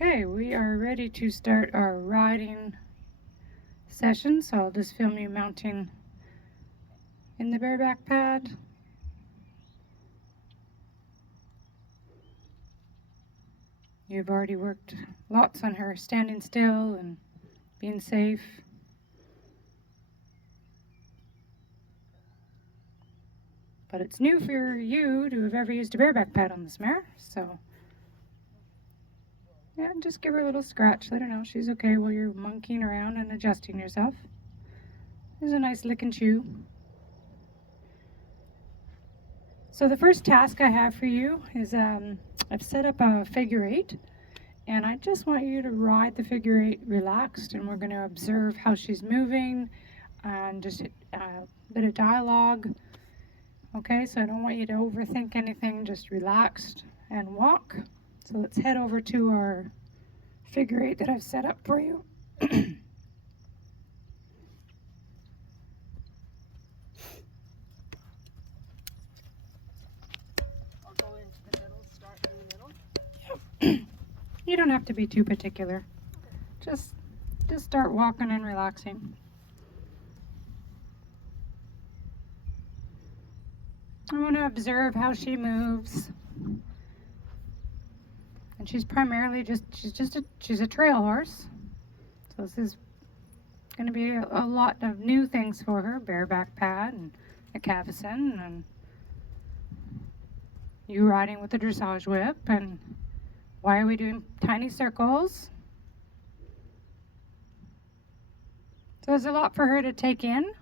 Okay, we are ready to start our riding session, so I'll just film you mounting in the bareback pad. You've already worked lots on her standing still and being safe. But it's new for you to have ever used a bareback pad on this mare, so yeah, just give her a little scratch. Let her know she's okay while you're monkeying around and adjusting yourself. There's a nice lick and chew. So the first task I have for you is I've set up a figure 8, and I just want you to ride the figure 8 relaxed, and we're going to observe how she's moving and just a bit of dialogue. Okay, so I don't want you to overthink anything, just relaxed and walk. So let's head over to our figure 8 that I've set up for you. You don't have to be too particular. Just start walking and relaxing. I want to observe how she moves. And she's primarily she's a trail horse. So this is going to be a lot of new things for her, bareback pad and a cavesson and you riding with the dressage whip, and why are we doing tiny circles? So there's a lot for her to take in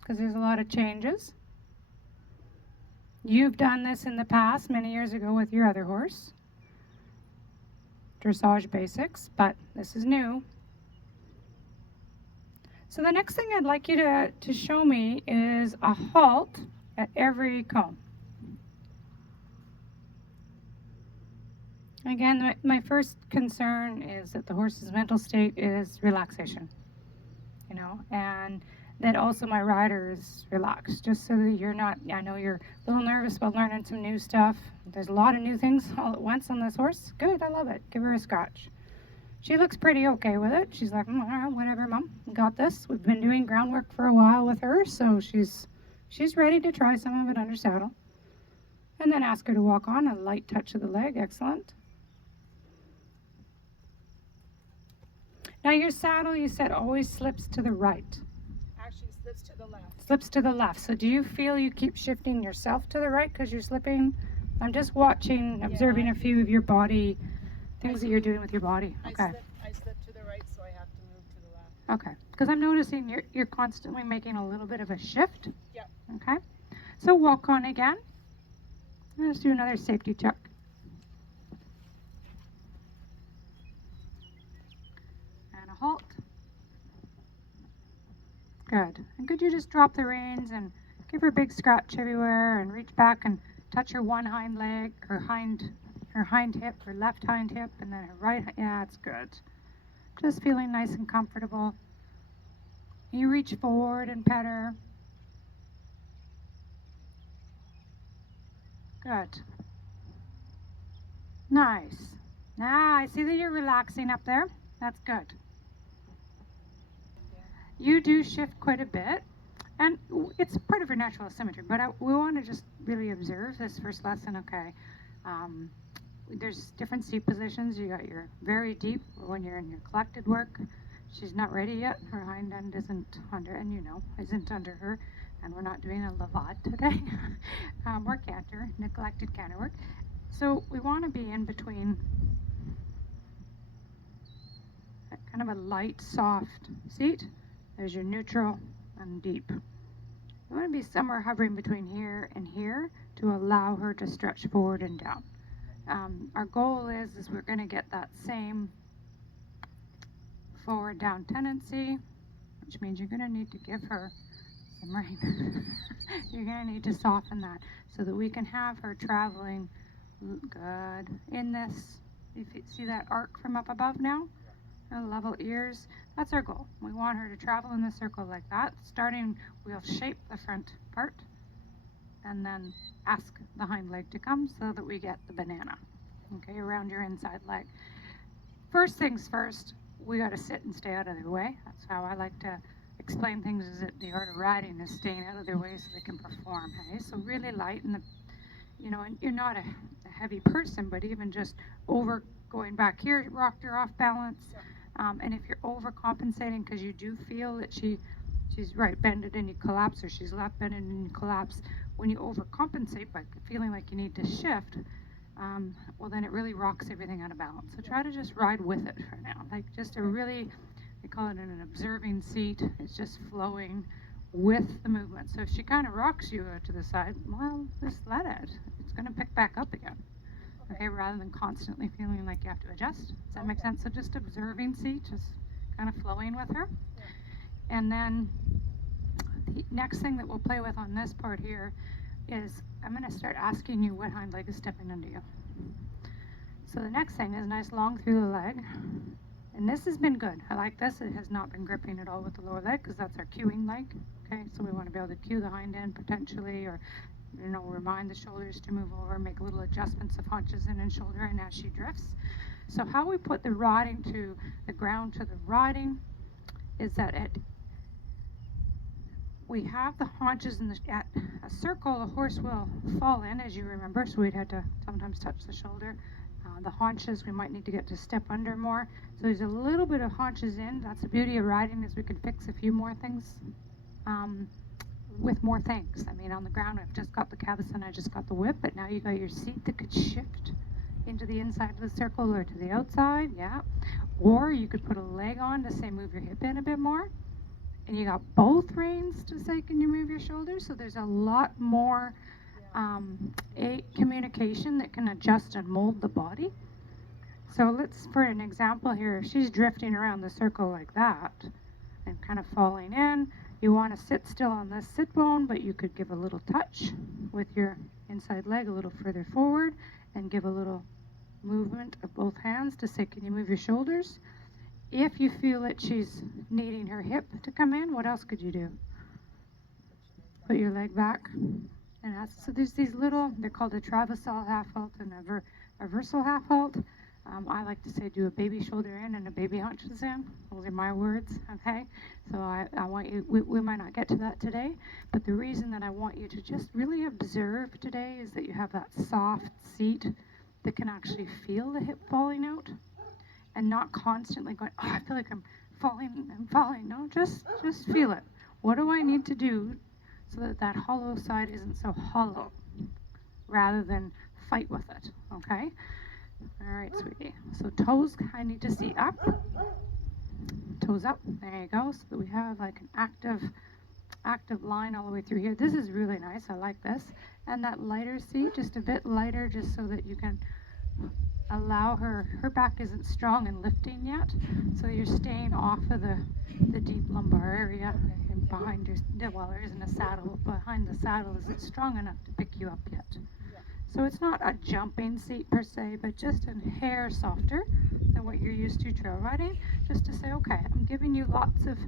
because there's a lot of changes. You've done this in the past many years ago with your other horse. Dressage basics, but this is new. So the next thing I'd like you to show me is a halt at every cone. Again, my first concern is that the horse's mental state is relaxation, you know, and that also my rider is relaxed, just so that you're not, I know you're a little nervous about learning some new stuff. There's a lot of new things all at once on this horse. Good, I love it. Give her a scratch. She looks pretty okay with it. She's like, whatever, Mom, we got this. We've been doing groundwork for a while with her, so she's ready to try some of it under saddle. And then ask her to walk on, a light touch of the leg, excellent. Now your saddle, you said, always slips to the right. Actually slips to the left. Slips to the left. So do you feel you keep shifting yourself to the right because you're slipping? I'm just watching, observing a few of your body, things that you're doing with your body. Okay. I slip to the right, so I have to move to the left. Okay. Because I'm noticing you're constantly making a little bit of a shift. Yep. Okay. So walk on again. Let's do another safety check. And a halt. Good. And could you just drop the reins and give her a big scratch everywhere and reach back and touch her one hind leg, her hind hip, her left hind hip, and then her right. Yeah, it's good. Just feeling nice and comfortable. You reach forward and pet her. Good. Nice. Now I see that you're relaxing up there. That's good. You do shift quite a bit, and it's part of your natural symmetry, but we want to just really observe this first lesson. Okay. There's different seat positions. You got your very deep when you're in your collected work. She's not ready yet. Her hind end isn't under, and isn't under her. And we're not doing a levat today, or canter, neglected canter work. So we want to be in between kind of a light, soft seat. There's your neutral and deep. You want to be somewhere hovering between here and here to allow her to stretch forward and down. Our goal is we're going to get that same forward down tendency, which means you're going to need to give her some rein. You're going to need to soften that so that we can have her traveling good in this. If you see that arc from up above now, level ears, that's our goal. We want her to travel in the circle like that. Starting, we'll shape the front part and then ask the hind leg to come so that we get the banana, okay, around your inside leg. first things first, we got to sit and stay out of their way. That's how I like to explain things, is that the art of riding is staying out of their way so they can perform. Hey, so really light, and and you're not a heavy person, but even just over going back here rocked her off balance. And if you're overcompensating because you do feel that she's right bended and you collapse, or she's left bended and you collapse, when you overcompensate by feeling like you need to shift, well, then it really rocks everything out of balance. So try to just ride with it for now. Like just a really, they call it an observing seat. It's just flowing with the movement. So if she kind of rocks you to the side, well, just let it. It's going to pick back up again. Okay, rather than constantly feeling like you have to adjust. Does that make sense? So just observing seat, just kind of flowing with her. And then the next thing that we'll play with on this part here is I'm going to start asking you what hind leg is stepping under you. So the next thing is nice long through the leg. And this has been good. I like this. It has not been gripping at all with the lower leg because that's our cueing leg. Okay, so we want to be able to cue the hind end potentially, or remind the shoulders to move over, make little adjustments of haunches in and shoulder in as she drifts. So how we put the riding to the ground to the riding is that we have the haunches at a circle. The horse will fall in, as you remember, so we'd have to sometimes touch the shoulder. The haunches we might need to get to step under more. So there's a little bit of haunches in. That's the beauty of riding, is we can fix a few more things with more things. I mean, on the ground I've just got the cavison, I just got the whip, but now you got your seat that could shift into the inside of the circle or to the outside, yeah. Or you could put a leg on to say move your hip in a bit more. And you got both reins to say can you move your shoulders. So there's a lot more communication that can adjust and mold the body. So let's, for an example here, if she's drifting around the circle like that and kind of falling in, you want to sit still on this sit bone, but you could give a little touch with your inside leg a little further forward and give a little movement of both hands to say, can you move your shoulders? If you feel that she's needing her hip to come in, what else could you do? Put your leg back. And so there's these little, they're called a traversal half halt and a versal half halt. I like to say do a baby shoulder in and a baby haunches in. Those are my words, okay? So I want you, we might not get to that today, but the reason that I want you to just really observe today is that you have that soft seat that can actually feel the hip falling out and not constantly going, oh, I feel like I'm falling. No, just feel it. What do I need to do so that that hollow side isn't so hollow, rather than fight with it, okay? All right, sweetie. So toes, I need to see up. Toes up, there you go, so that we have like an active line all the way through here. This is really nice, I like this. And that lighter seat, just a bit lighter, just so that you can allow her back isn't strong and lifting yet, so you're staying off of the deep lumbar area and behind your, well, there isn't a saddle, behind the saddle isn't strong enough to pick you up yet. So it's not a jumping seat per se, but just a hair softer than what you're used to trail riding, just to say, okay, I'm giving you lots of,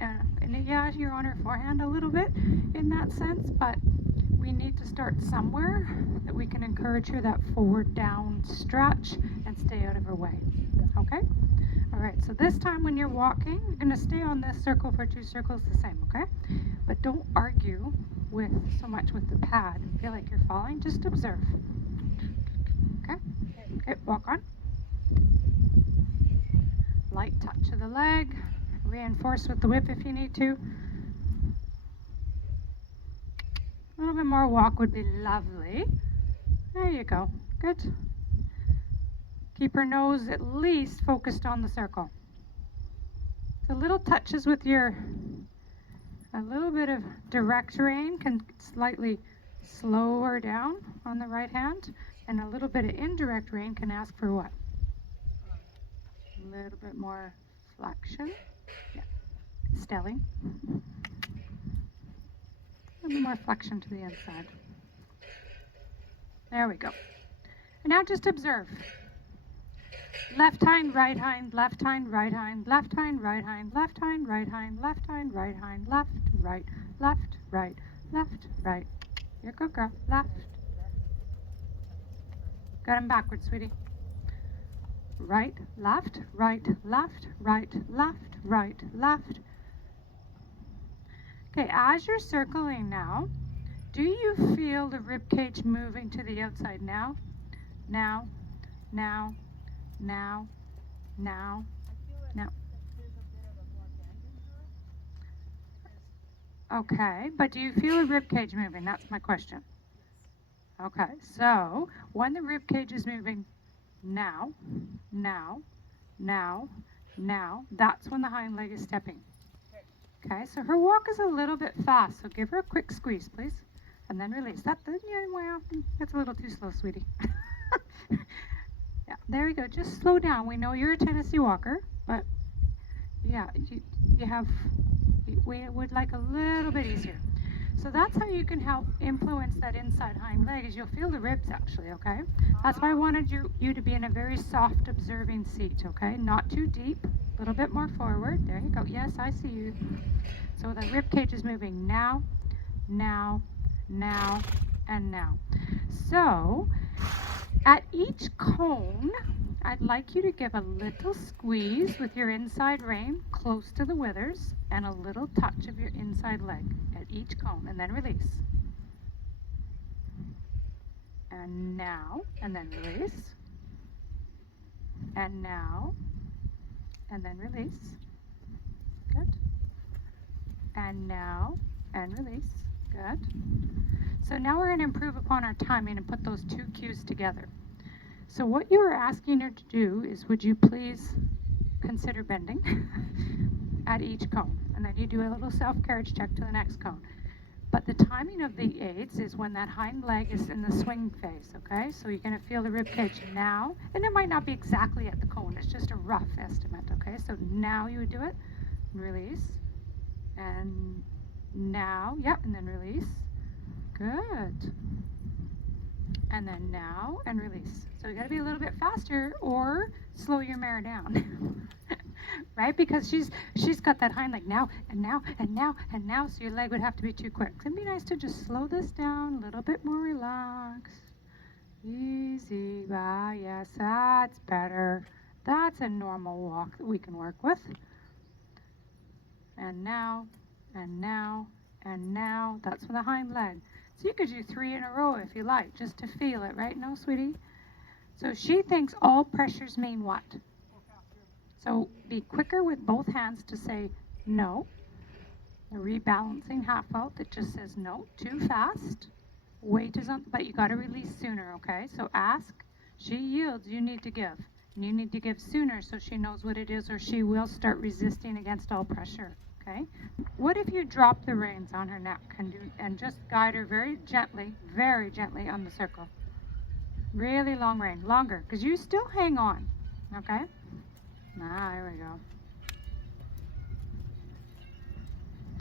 and yeah, you're on her forehand a little bit in that sense, but we need to start somewhere that we can encourage her that forward down stretch and stay out of her way, okay? All right, so this time when you're walking, you're gonna stay on this circle for 2 circles the same, okay? But don't argue so much with the pad and feel like you're falling, just observe. Okay, walk on. Light touch of the leg, reinforce with the whip if you need to. A little bit more walk would be lovely. There you go, good. Keep her nose at least focused on the circle. So little touches with a little bit of direct rein can slightly slow her down on the right hand, and a little bit of indirect rein can ask for what? A little bit more flexion. Yeah. Stelling. A little more flexion to the inside. There we go. And now just observe. Left hind, right hind, left hind, right hind, left hind, right hind, left hind, right hind, left hind, right hind, left, right, left, right, left, right. You're a good girl. Left. Got him backwards, sweetie. right, left, right, left, right, left, right, left. Okay, as you're circling now, do you feel the rib cage moving to the outside now? Now, now, now, now, I feel that now. there's a bit of a more bend into it. Okay, but do you feel the rib cage moving? That's my question. Yes. Okay, so when the rib cage is moving now, now, now, now, that's when the hind leg is stepping. Okay. Okay, so her walk is a little bit fast, so give her a quick squeeze, please. And then release. That's a little too slow, sweetie. Yeah, there we go. Just slow down. We know you're a Tennessee walker, but yeah, you have, we would like a little bit easier. So that's how you can help influence that inside hind leg is you'll feel the ribs actually, okay? That's why I wanted you to be in a very soft observing seat, okay? Not too deep, a little bit more forward. There you go. Yes, I see you. So the rib cage is moving now, now, now, and now. So at each cone, I'd like you to give a little squeeze with your inside rein close to the withers and a little touch of your inside leg at each cone and then release. And now, and then release. And now, and then release. Good. And now, and release. Good. So now we're going to improve upon our timing and put those two cues together. So what you are asking her to do is, would you please consider bending at each cone? And then you do a little self-carriage check to the next cone. But the timing of the aids is when that hind leg is in the swing phase, okay? So you're going to feel the rib cage now, and it might not be exactly at the cone. It's just a rough estimate, okay? So now you would do it, release, and now, yep, and then release. Good. And then now and release. So you got to be a little bit faster or slow your mare down. Right? Because she's got that hind leg now and now and now and now, so your leg would have to be too quick. It'd be nice to just slow this down, a little bit more relaxed. Easy. Ah, yes, that's better. That's a normal walk that we can work with. And now, and now, and now. That's for the hind leg. So you could do 3 in a row if you like, just to feel it, right? No, sweetie? So she thinks all pressures mean what? So be quicker with both hands to say no. The rebalancing half out that just says no, too fast. Weight is on, but you got to release sooner, okay? So ask. She yields, you need to give. And you need to give sooner so she knows what it is, or she will start resisting against all pressure, okay? What if you drop the reins on her neck and just guide her very gently on the circle? Really long rein, longer, because you still hang on, okay? There we go.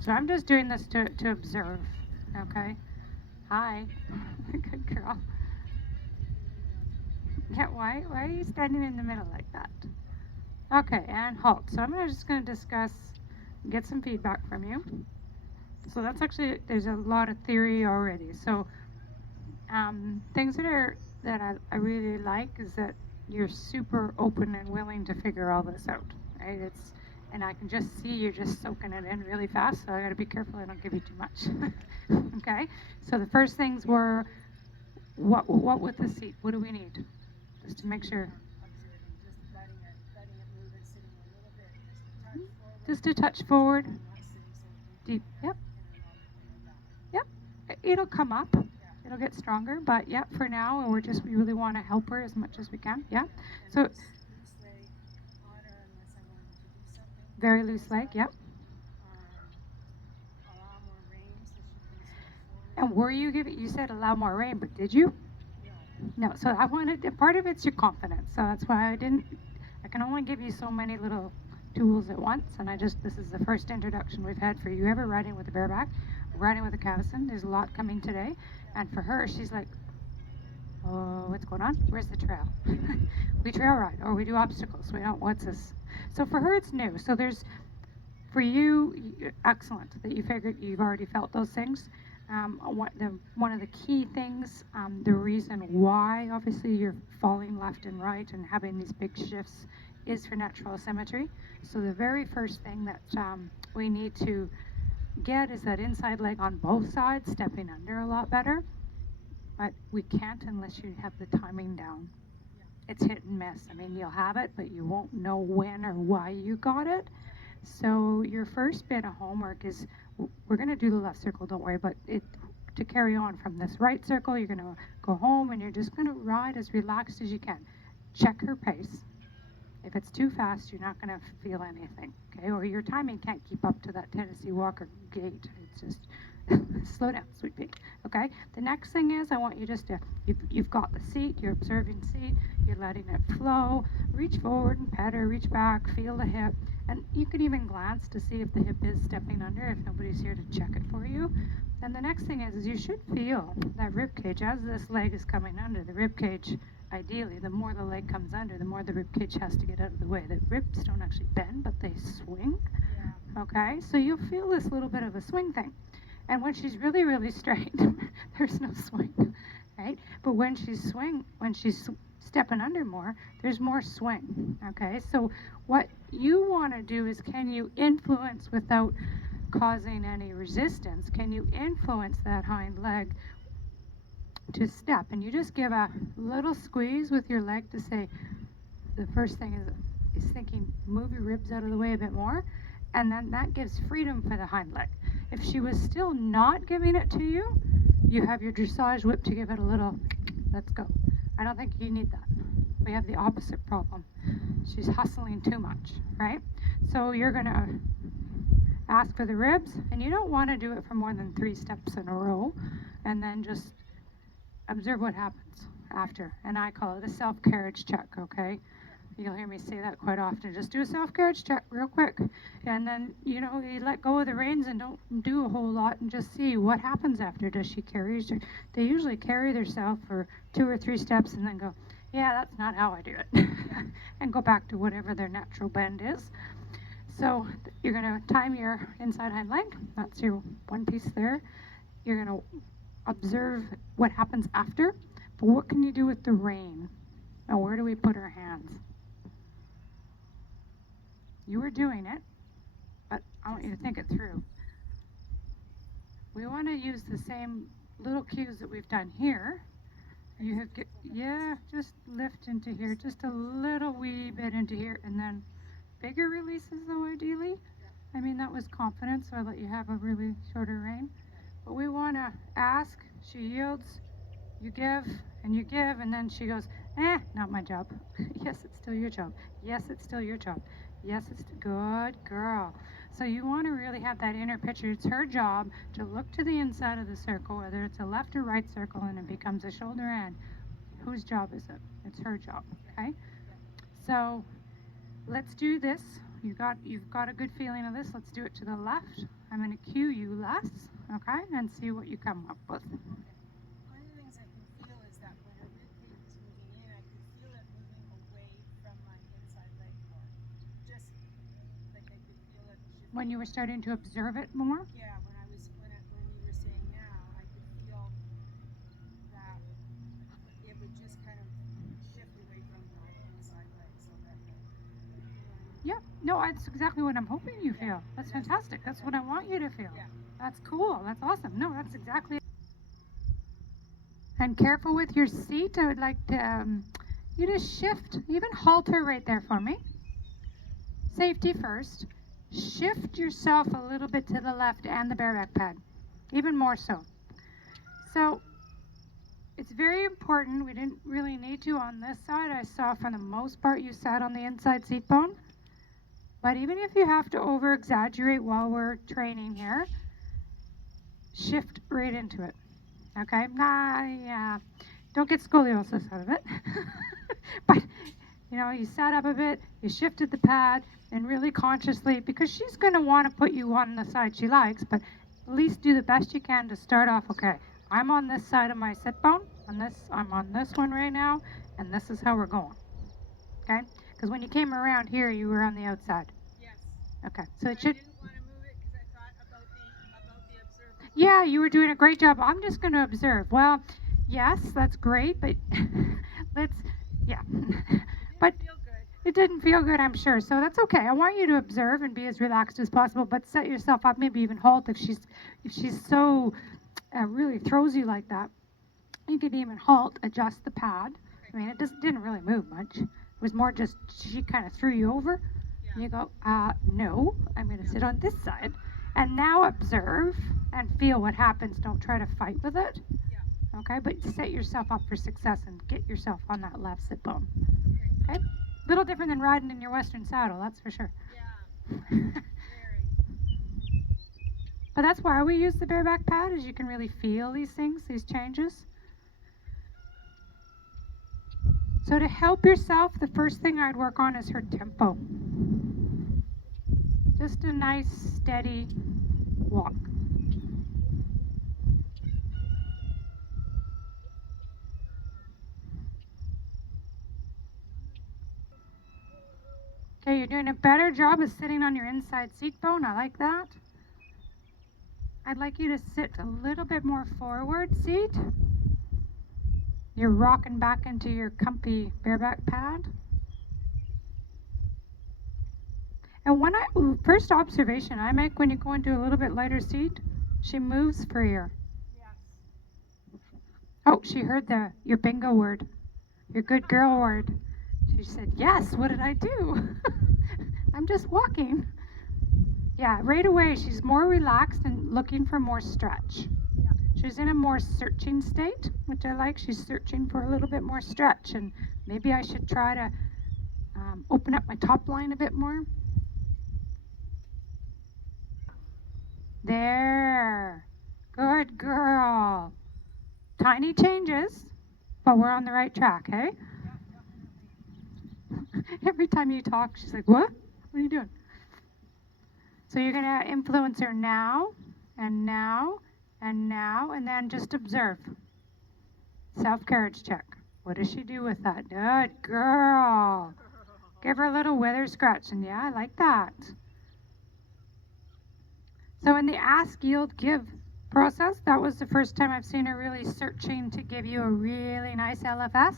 So I'm just doing this to observe, okay? Hi. Good girl. Yeah, why are you standing in the middle like that? Okay, and halt. So I'm just going to discuss, get some feedback from you. So that's actually, there's a lot of theory already. So things that I really like is that you're super open and willing to figure all this out, right? And I can just see you're just soaking it in really fast, so I got to be careful I don't give you too much. Okay? So the first things were, what with the seat? What do we need? Just to make sure. Observing, just letting it move and sitting a little bit, Just a touch forward. not sitting so Deep. Yep. Yep. It'll come up. It'll get stronger, but yeah, for now, we really want to help her as much as we can. Yeah. So very loose leg. Yep. Allow more rein so she can step forward. And were you giving? You said allow more rein, but did you? No. So I wanted. Part of it's your confidence. So that's why I didn't. I can only give you so many little tools at once, and this is the first introduction we've had for you ever riding with a bareback, riding with a cavesson. There's a lot coming today, and for her, she's like, oh, what's going on? Where's the trail? We trail ride, or we do obstacles. We don't. What's this? So for her, it's new. So for you, excellent that you figured you've already felt those things. One of the key things, the reason why obviously you're falling left and right and having these big shifts is for natural symmetry. So the very first thing that we need to get is that inside leg on both sides, stepping under a lot better. But we can't unless you have the timing down. It's hit and miss. I mean, you'll have it, but you won't know when or why you got it. So your first bit of homework is we're going to do the left circle, don't worry, but to carry on from this right circle, you're going to go home and you're just going to ride as relaxed as you can. Check her pace. If it's too fast, you're not going to feel anything, okay? Or your timing can't keep up to that Tennessee Walker gait. It's just slow down, sweet pea, okay? The next thing is I want you just to, you've got the seat, you're observing seat, you're letting it flow. Reach forward and pet her, reach back, feel the hip. And you can even glance to see if the hip is stepping under, if nobody's here to check it for you. And the next thing is you should feel that rib cage as this leg is coming under. The rib cage, ideally, the more the leg comes under, the more the rib cage has to get out of the way. The ribs don't actually bend, but they swing. Yeah. Okay, so you'll feel this little bit of a swing thing. And when she's really, really straight, there's no swing, right? But when she's stepping under more, there's more swing, okay? So what you want to do is, can you influence without causing any resistance? Can you influence that hind leg to step? And you just give a little squeeze with your leg to say, the first thing is thinking, move your ribs out of the way a bit more, and then that gives freedom for the hind leg. If she was still not giving it to you, you have your dressage whip to give it a little, let's go. I don't think you need that. We have the opposite problem. She's hustling too much, right? So you're going to ask for the ribs, and you don't want to do it for more than 3 steps in a row, and then just observe what happens after. And I call it a self-carriage check, okay? You'll hear me say that quite often. Just do a self-carriage check real quick. And then, you let go of the reins and don't do a whole lot and just see what happens after. Does she carry? They usually carry themselves for 2 or 3 steps and then go, yeah, that's not how I do it. And go back to whatever their natural bend is. So you're going to time your inside hind leg. That's your one piece there. You're going to observe what happens after. But what can you do with the rein? Now, where do we put our hands? You were doing it, but I want you to think it through. We want to use the same little cues that we've done here. Just lift into here, just a little wee bit into here, and then bigger releases though, ideally. I mean, that was confidence, so I let you have a really shorter rein. But we want to ask, she yields, you give, and then she goes, not my job. Yes, it's still your job. Yes, it's still your job. Yes, it's good girl. So you want to really have that inner picture. It's her job to look to the inside of the circle, whether it's a left or right circle, and it becomes a shoulder end. Whose job is it? It's her job, okay? So let's do this. You've got a good feeling of this. Let's do it to the left. I'm going to cue you less, okay, and see what you come up with. One of the things I can feel is that when her rib cage is moving in, I can feel it moving away from my inside leg more. Just like I could feel it shifting. When you were starting to observe it more? Yeah, when you were saying now, I could feel that it would just kind of shift away from my inside leg, so that Yeah, no, that's exactly what I'm hoping you feel. That's fantastic. That's what I want you to feel. Yeah. That's cool. That's awesome. No, that's exactly it. And careful with your seat. I would like to, you just shift, even halter right there for me. Safety first. Shift yourself a little bit to the left and the bareback pad, even more so. So it's very important. We didn't really need to on this side. I saw for the most part you sat on the inside seat bone. But even if you have to over-exaggerate while we're training here, shift right into it, okay? Don't get scoliosis out of it. But, you sat up a bit, you shifted the pad, and really consciously, because she's going to want to put you on the side she likes, but at least do the best you can to start off, okay, I'm on this side of my sit bone, I'm on this one right now, and this is how we're going, okay? Because when you came around here, you were on the outside. Yes. Okay, so I it should. didn't want to move it because I thought about the observer. Yeah, you were doing a great job. I'm just going to observe. Well, yes, that's great, but let's, yeah. But Feel good. it didn't feel good, I'm sure. So that's okay. I want you to observe and be as relaxed as possible, but set yourself up, maybe even halt if she's so really throws you like that. You could even halt, adjust the pad. I mean, it just didn't really move much. It was more just she kind of threw you over. Yeah. And you go, no, I'm going to sit on this side. And now observe and feel what happens. Don't try to fight with it. Yeah. Okay, but set yourself up for success and get yourself on that left sit bone. Okay. Okay? Little different than riding in your Western saddle, that's for sure. Yeah. Very. But that's why we use the bareback pad, is you can really feel these things, these changes. So to help yourself, the first thing I'd work on is her tempo. Just a nice, steady walk. Okay, you're doing a better job of sitting on your inside seat bone. I like that. I'd like you to sit a little bit more forward seat. You're rocking back into your comfy bareback pad. And first observation I make when you go into a little bit lighter seat, she moves freer. Yes. Oh, she heard your bingo word, your good girl word. She said, yes, what did I do? I'm just walking. Yeah, right away she's more relaxed and looking for more stretch. Yeah. She's in a more searching state, which I like. She's searching for a little bit more stretch, and maybe I should try to open up my top line a bit more. There. Good girl. Tiny changes, but we're on the right track, hey? Yeah, definitely. Every time you talk, she's like, what? What are you doing? So you're going to influence her now, and now, and now, and then just observe. Self-carriage check. What does she do with that? Good girl. Give her a little wither scratch, and yeah, I like that. So in the ask, yield, give process, that was the first time I've seen her really searching to give you a really nice LFS.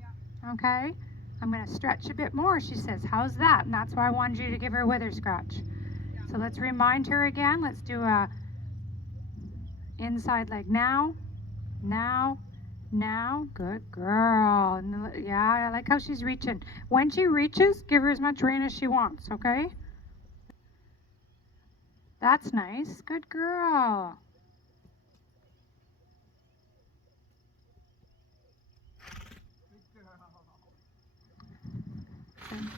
Yeah. Okay? I'm going to stretch a bit more, she says. How's that? And that's why I wanted you to give her a wither scratch. Yeah. So let's remind her again. Let's do a inside leg now, now, now. Good girl. And yeah, I like how she's reaching. When she reaches, give her as much rein as she wants, okay? That's nice. Good girl.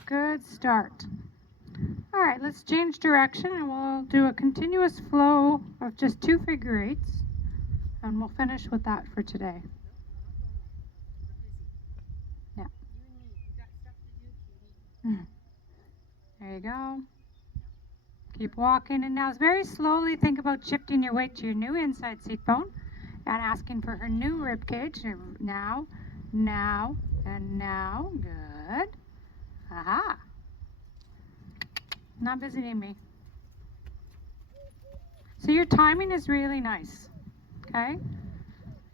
Good start. All right, let's change direction and we'll do a continuous flow of just 2 figure eights. And we'll finish with that for today. We're busy. Yeah. You and me. We got stuff to do, Katie. There you go. Keep walking, and now very slowly think about shifting your weight to your new inside seat bone and asking for her new rib cage. Now, now, and now. Good. Aha. Not visiting me. So your timing is really nice. Okay?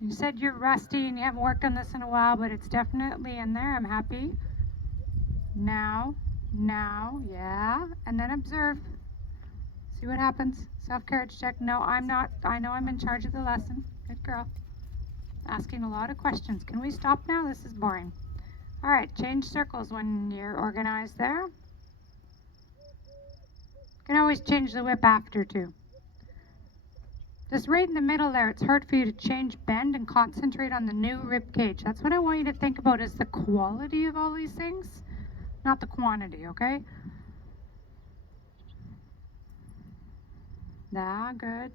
You said you're rusty and you haven't worked on this in a while, but it's definitely in there. I'm happy. Now, now, yeah. And then observe. See what happens. Self-carriage check. No, I'm not. I know I'm in charge of the lesson. Good girl. Asking a lot of questions. Can we stop now? This is boring. All right, change circles when you're organized there. You can always change the whip after too. Just right in the middle there, it's hard for you to change bend and concentrate on the new rib cage. That's what I want you to think about, is the quality of all these things, not the quantity, okay? Yeah, good.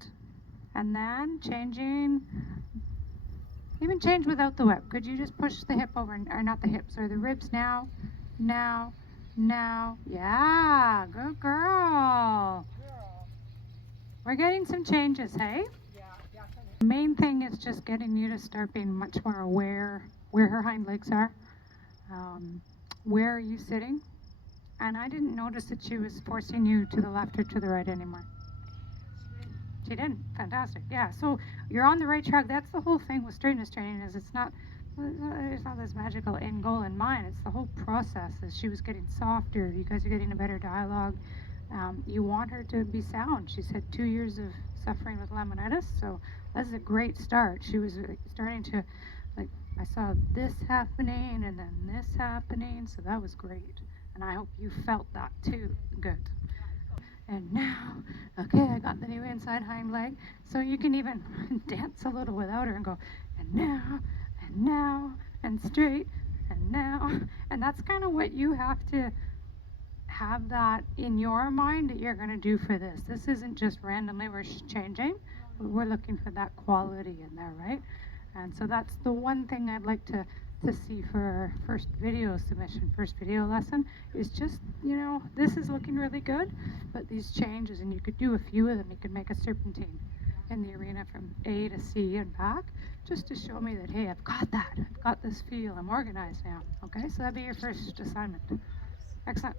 And then changing, even change without the whip. Could you just push the hip over, or not the hips, or the ribs now, now, now. Yeah, good girl. We're getting some changes, hey? Yeah, definitely. The main thing is just getting you to start being much more aware where her hind legs are. Where are you sitting? And I didn't notice that she was forcing you to the left or to the right anymore. She did. Fantastic. Yeah. So you're on the right track. That's the whole thing with straightness training is it's not this magical end goal in mind. It's the whole process. As she was getting softer, you guys are getting a better dialogue. You want her to be sound. She's had 2 years of suffering with laminitis, so that's a great start. She was starting to, like, I saw this happening and then this happening, so that was great. And I hope you felt that too. Good. And now, okay, I got the new inside hind leg. So you can even dance a little without her and go, and now, and straight, and now. And that's kind of what you have to have that in your mind that you're going to do for this. This isn't just randomly we're changing, but we're looking for that quality in there, right? And so that's the one thing I'd like to see for our first video submission, first video lesson, is just, this is looking really good, but these changes, and you could do a few of them. You could make a serpentine in the arena from A to C and back, just to show me that, hey, I've got that. I've got this feel. I'm organized now. Okay, so that'd be your first assignment. Excellent.